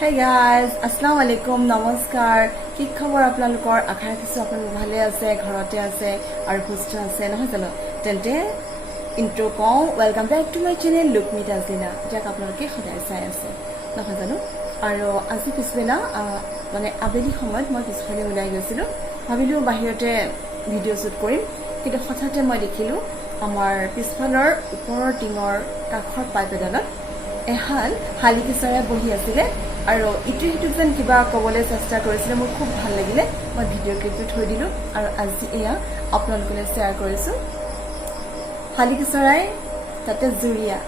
Hey guys, Assalamu alaikum, namaskar. কি খবৰ আপোনালোকৰ? আশা ৰাখিছো আপোনালোক ভালে আছে, ঘৰতে আছে আৰু সুস্থ আছে নহয় জানো? তেন্তে ইন্ট্ৰো কওঁ, welcome back to my channel look me Tajlina, যাক আপোনালোকে সদায় চাই আছে নহয় জানো? আৰু আজি পিছবেলা মানে আবেলি সময়ত মই পিছফালে ওলাই গৈছিলোঁ, ভাবিলোঁ বাহিৰতে ভিডিঅ' শ্বুট কৰিম, কিন্তু হঠাতে মই দেখিলোঁ আমাৰ পিছফালৰ ওপৰৰ টিঙৰ কাষৰ পাইপ এডালত এহাল শালিকি চৰাই বহি আছিলে আৰু ইটো সিটোক যেন কিবা ক'বলৈ চেষ্টা কৰিছিলে। মোৰ খুব ভাল লাগিলে, মই ভিডিঅ' ক্লিপটো থৈ দিলোঁ আৰু আজি এয়া আপোনালোকলৈ শ্বেয়াৰ কৰিছোঁ। শালিকি চৰাই তাতে জুৰীয়া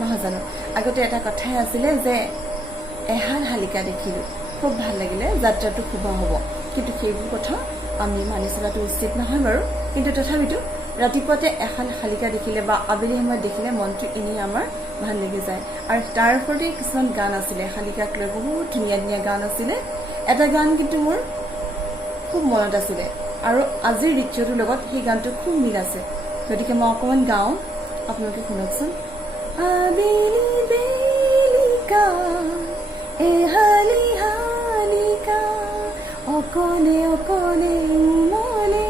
নহয় জানো? আগতে এটা কথাই আছিলে যে এহাল শালিকা দেখিলোঁ, খুব ভাল লাগিলে, যাত্ৰাটো শুভ হ'ব, কিন্তু সেইবোৰ কথা আমি মানি চলাটো উচিত নহয় বাৰু। কিন্তু তথাপিতো ৰাতিপুৱাতে এহাল শালিকা দেখিলে বা আবেলি সময়ত দেখিলে মনটো এনেই আমাৰ ভাল লাগি যায়। আৰু তাৰ ওপৰতে কিছুমান গান আছিলে, শালিকাক লৈ বহুত ধুনীয়া ধুনীয়া গান আছিলে। এটা গান কিন্তু মোৰ খুব মনত আছিলে আৰু আজিৰ নৃত্যটোৰ লগত সেই গানটো খুব মিল আছে, গতিকে মই অকণমান গাওঁ, আপোনালোকে শুনকচোন। আবেলি বেলিকা এহালি শালিকা অকলে অকলে মনে,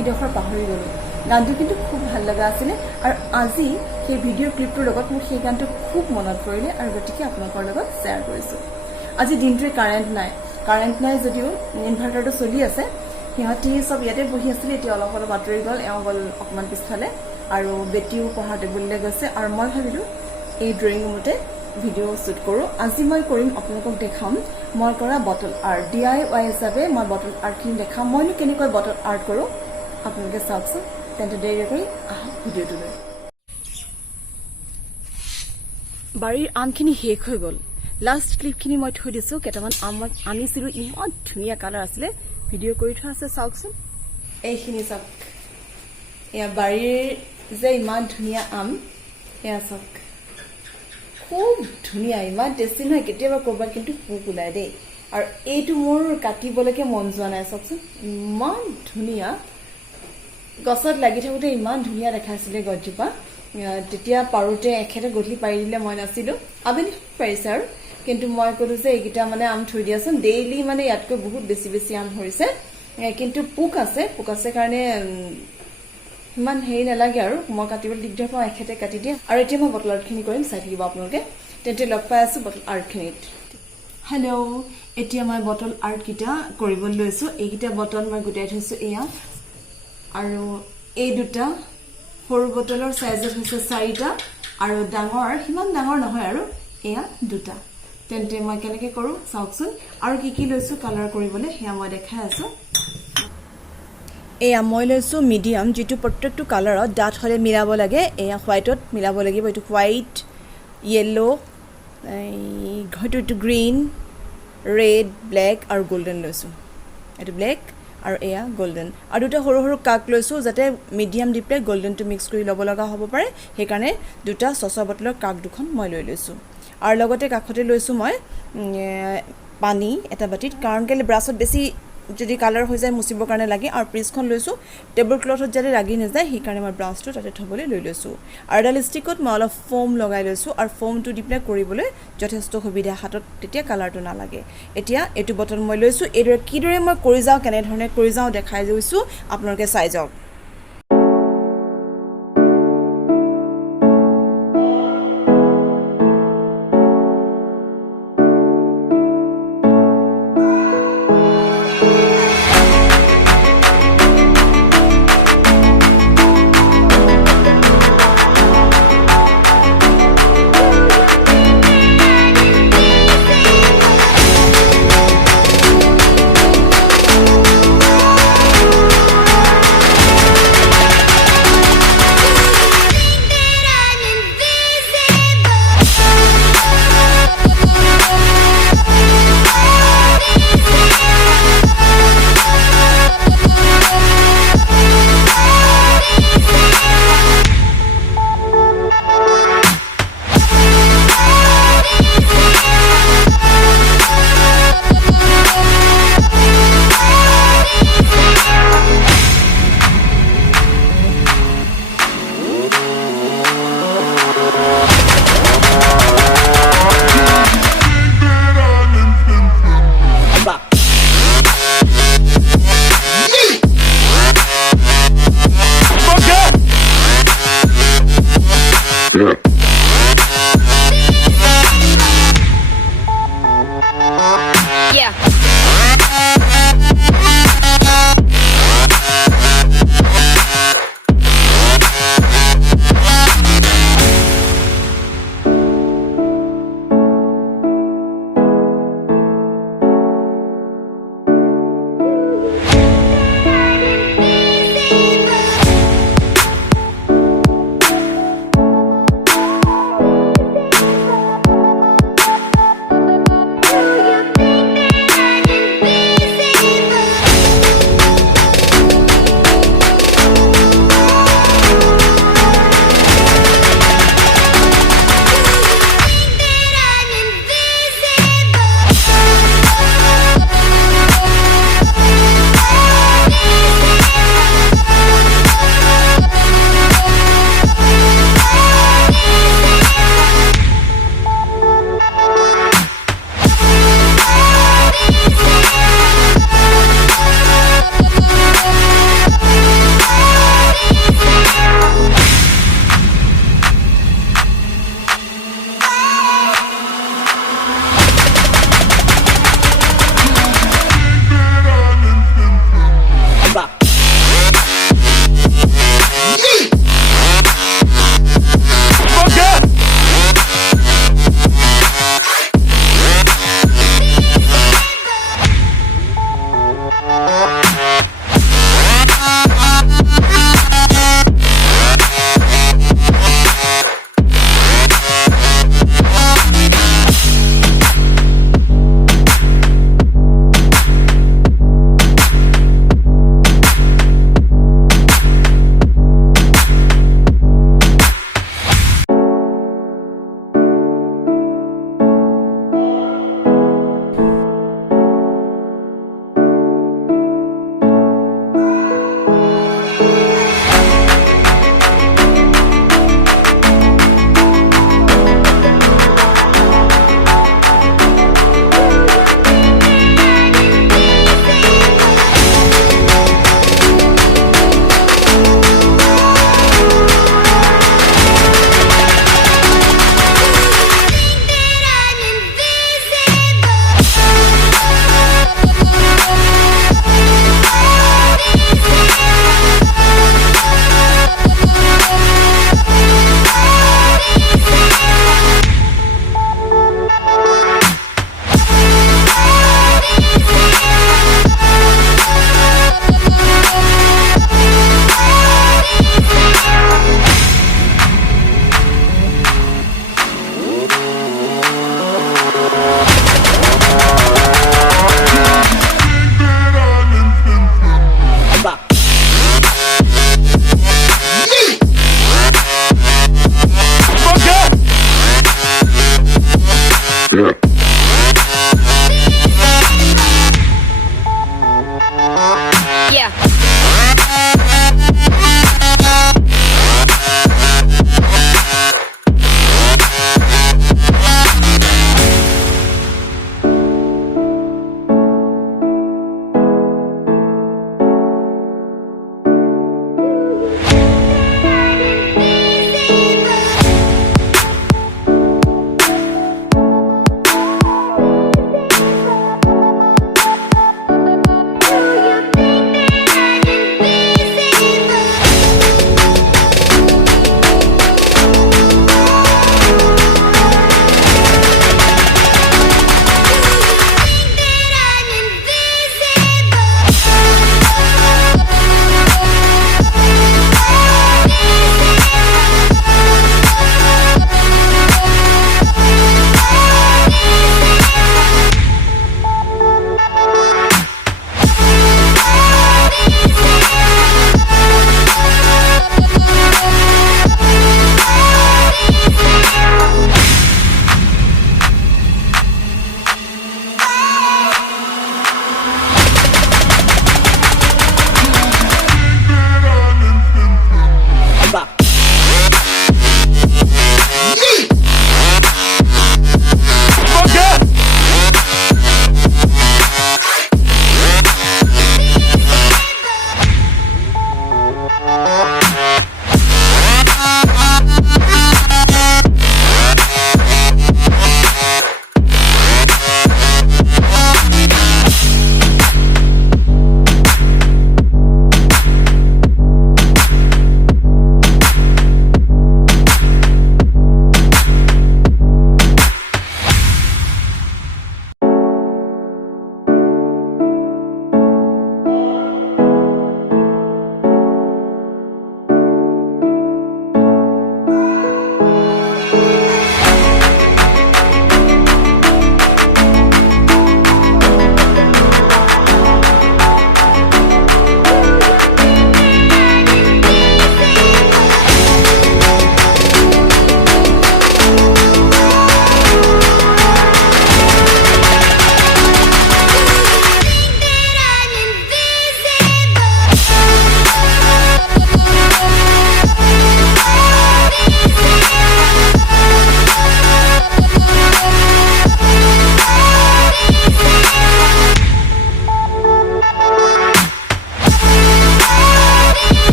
ইডোখৰ পাহৰি গ'লোঁ। গানটো কিন্তু খুব ভাল লগা আছিলে আৰু আজি সেই ভিডিঅ' ক্লিপটোৰ লগত মোৰ সেই গানটো খুব মনত পৰিলে আৰু গতিকে আপোনালোকৰ লগত শ্বেয়াৰ কৰিছোঁ। আজি দিনটোৱে কাৰেণ্ট নাই যদিও ইনভাৰ্টাৰটো চলি আছে। সিহঁতি চব ইয়াতে বহি আছিলে, এতিয়া অলপ অলপ আঁতৰি গ'ল, এওঁ গ'ল অকণমান পিছফালে আৰু বেটিও পঢ়া টেবুললৈ গৈছে। আৰু মই ভাবিলোঁ এই ড্ৰয়িং ৰুমতে ভিডিঅ' শ্বুট কৰোঁ। আজি মই কৰিম, আপোনালোকক দেখাম মই কৰা বটল আৰ্ট, DIY হিচাপে মই বটল আৰ্টখিনি দেখাম। মইনো কেনেকৈ বটল আৰ্ট কৰোঁ আপোনালোকে চাওকচোন। তেন্তে দেৰি কৰি আহক ভিডিঅ'টোলৈ। বাৰীৰ আমখিনি শেষ হৈ গ'ল, লাষ্ট ক্লিপখিনি মই থৈ দিছোঁ। কেইটামান আম মই আনিছিলোঁ, ইমান ধুনীয়া কালাৰ আছিলে, ভিডিঅ' কৰি থোৱা আছে, চাওকচোন। এইখিনি চাওক, এয়া বাৰীৰ যে ইমান ধুনীয়া আম, এয়া চাওক, খুব ধুনীয়া, ইমান টেষ্টি নহয়। কেতিয়াবা ক'ৰবাত কিন্তু পোক ওলাই দেই, আৰু এইটো মোৰ কাটিবলৈকে মন যোৱা নাই, চাওকচোন ইমান ধুনীয়া। গছত লাগি থাকোঁতে ইমান ধুনীয়া দেখাইছিলে গছজোপা, তেতিয়া পাৰোঁতে এখেতে গধূলি পাৰি দিলে, মই নাছিলোঁ, আবেলি পাৰিছে আৰু। কিন্তু মই ক'লোঁ যে এইকেইটা মানে আম থৈ দিয়াচোন, ডেইলি মানে ইয়াতকৈ বহুত বেছি বেছি আম ধৰিছে, কিন্তু পোক আছে কাৰণে ইমান হেৰি নালাগে আৰু মই কাটিবলৈ দিগদাৰ পাওঁ, এখেতে কাটি দিয়ে। আৰু এতিয়া মই বটল আৰ্টখিনি কৰিম, চাই থাকিব আপোনালোকে। তেন্তে লগ পাই আছোঁ বটল আৰ্টখিনিত। হেল্ল', এতিয়া মই বটল আৰ্টকেইটা কৰিবলৈ লৈছোঁ। এইকেইটা বটল মই গোটাই থৈছোঁ এয়া, আৰু এই দুটা সৰু বটলৰ চাইজত হৈছে 4টা আৰু ডাঙৰ সিমান ডাঙৰ নহয় আৰু এয়া 2টা। তেন্তে মই কেনেকৈ কৰোঁ চাওকচোন। আৰু কি কি লৈছোঁ কালাৰ কৰিবলৈ সেয়া মই দেখাই আছোঁ। এয়া মই লৈছোঁ মিডিয়াম, যিটো প্ৰত্যেকটো কালাৰত ডাঠ হ'লে মিলাব লাগে। এয়া হোৱাইটত মিলাব লাগিব, এইটো হোৱাইট, য়েল্ল', হয়তো এইটো গ্ৰীণ, ৰেড, ব্লেক আৰু গল্ডেন লৈছোঁ। এইটো ব্লেক আৰু এয়া গল্ডেন। আৰু দুটা সৰু সৰু কাক লৈছোঁ, যাতে মিডিয়াম দি পেলাই গল্ডেনটো মিক্স কৰি ল'ব লগা হ'ব পাৰে, সেইকাৰণে দুটা চচৰ বটলৰ কাক দুখন মই লৈ লৈছোঁ। আৰু লগতে কাষতে লৈছোঁ মই পানী এটা বাতিত, কাৰণ কেলৈ ব্ৰাছত বেছি যদি কালাৰ হৈ যায় মুচিবৰ কাৰণে লাগে। আৰু পিচখন লৈছোঁ টেবুল ক্লথত যাতে লাগি নাযায়, সেইকাৰণে মই ব্ৰাছটো তাতে থ'বলৈ লৈ লৈছোঁ। আৰু এটা ষ্টিকত মই অলপ ফোম লগাই লৈছোঁ, আৰু ফোমটো দি পেলাই কৰিবলৈ যথেষ্ট সুবিধা, হাতত তেতিয়া কালাৰটো নালাগে। এতিয়া এইটো বটল মই লৈছোঁ, এইদৰে কিদৰে মই কৰি যাওঁ, কেনেধৰণে কৰি যাওঁ দেখাই গৈছোঁ, আপোনালোকে চাই যাওক।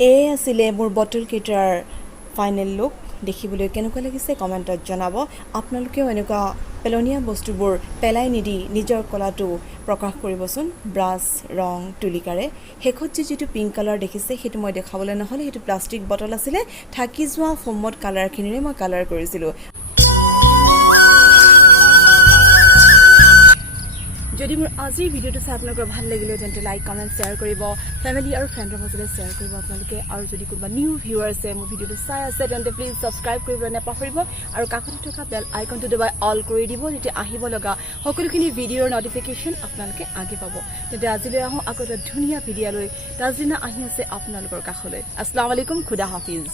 এই আছিলে মোৰ বটল কেইটাৰ ফাইনেল লুক দেখিবলৈ কেনেকুৱা লাগিছে কমেণ্টত জনাব আপোনালোকেও এনেকুৱা পেলনীয়া বস্তুবোৰ পেলাই নিদি নিজৰ কলাটো প্ৰকাশ কৰিবচোন ব্ৰাছ ৰং তুলিকাৰে শেষত যিটো পিংক কালাৰ দেখিছে সেইটো মই দেখাবলৈ নহ'লে সেইটো প্লাষ্টিক বটল আছিলে থাকি যোৱা ফোমত কালাৰখিনিৰে মই কালাৰ কৰিছিলোঁ যদি মোৰ আজিৰ ভিডিঅ'টো চাই আপোনালোকৰ ভাল লাগিলে তেন্তে লাইক কমেণ্ট শ্বেয়াৰ কৰিব ফেমিলি আৰু ফ্ৰেণ্ডৰ মাজলৈ শ্বেয়াৰ কৰিব আপোনালোকে আৰু যদি কোনোবা নিউ ভিউৱাৰ আছে মোৰ ভিডিঅ'টো চাই আছে তেন্তে প্লিজ ছাবস্ক্ৰাইব কৰিবলৈ নাপাহৰিব আৰু কাষতে থকা বেল আইকনটো দবাই অল কৰি দিব তেতিয়া আহিব লগা সকলোখিনি ভিডিঅ'ৰ নটিফিকেশ্যন আপোনালোকে আগে পাব তেন্তে আজিলৈ আহোঁ আকৌ এটা ধুনীয়া ভিডিঅ'লৈ তাজলিনা আহি আছে আপোনালোকৰ কাষলৈ আসসালামু আলাইকুম খুদা হাফিজ